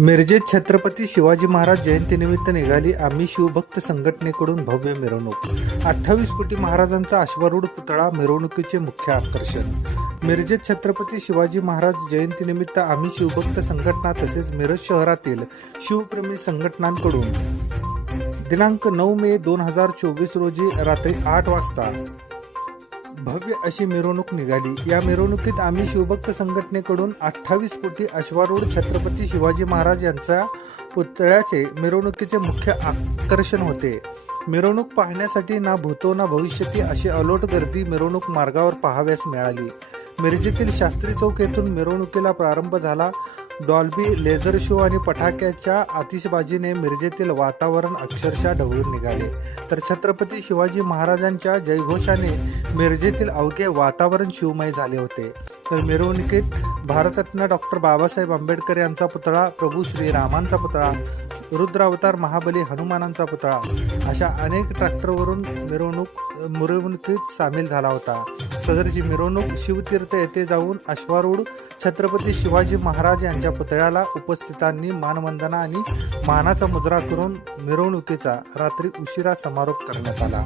मिरजेत छत्रपती शिवाजी महाराज जयंतीनिमित्त निघाली आम्ही शिवभक्त संघटनेकडून भव्य मिरवणूक. अठ्ठावीस कोटी महाराजांचा अश्वारूढ पुतळा मिरवणुकीचे मुख्य आकर्षण. मिरजेत छत्रपती शिवाजी महाराज जयंतीनिमित्त आम्ही शिवभक्त संघटना तसेच मिरज शहरातील शिवप्रेमी संघटनांकडून. दिनांक नऊ मे दोन हजार चोवीस रोजी रात्री आठ वाजता भव्य अशी मिरवणूक निघाली. या मिरवणुकीत आम्ही शिवभक्त संघटनेकडून अठ्ठावीस कोटी अश्वारूढ छत्रपती शिवाजी महाराज यांच्या पुतळ्याचे मिरवणुकीचे मुख्य आकर्षण होते. मिरवणूक पाहण्यासाठी ना भूतो ना भविष्यती अशी अलोट गर्दी मिरवणूक मार्गावर पाहाव्यास मिळाली. मिरजेतील शास्त्री चौक येथून मिरवणुकीला प्रारंभ झाला. डॉल्बी लेझर शो आणि पटाक्याच्या आतिषबाजीने मिरजेतील वातावरण अक्षरशः ढवळून निघाले. तर छत्रपती शिवाजी महाराजांच्या जयघोषाने मिरजेतील अवघे वातावरण शिवमय झाले होते. तर मिरवणुकीत भारतरत्न डॉक्टर बाबासाहेब आंबेडकर यांचा पुतळा प्रभू श्रीरामांचा पुतळा रुद्रावतार महाबली हनुमानांचा पुतळा अशा अनेक ट्रॅक्टरवरून मिरवणूक मिरवणुकीत सामील झाला होता. सदरची मिरवणूक शिवतीर्थ येथे जाऊन अश्वारूढ छत्रपती शिवाजी महाराज यांच्या पुतळ्याला उपस्थितांनी मानवंदना आणि मानाचा मुजरा करून मिरवणुकीचा रात्री उशिरा समारोप करण्यात आला.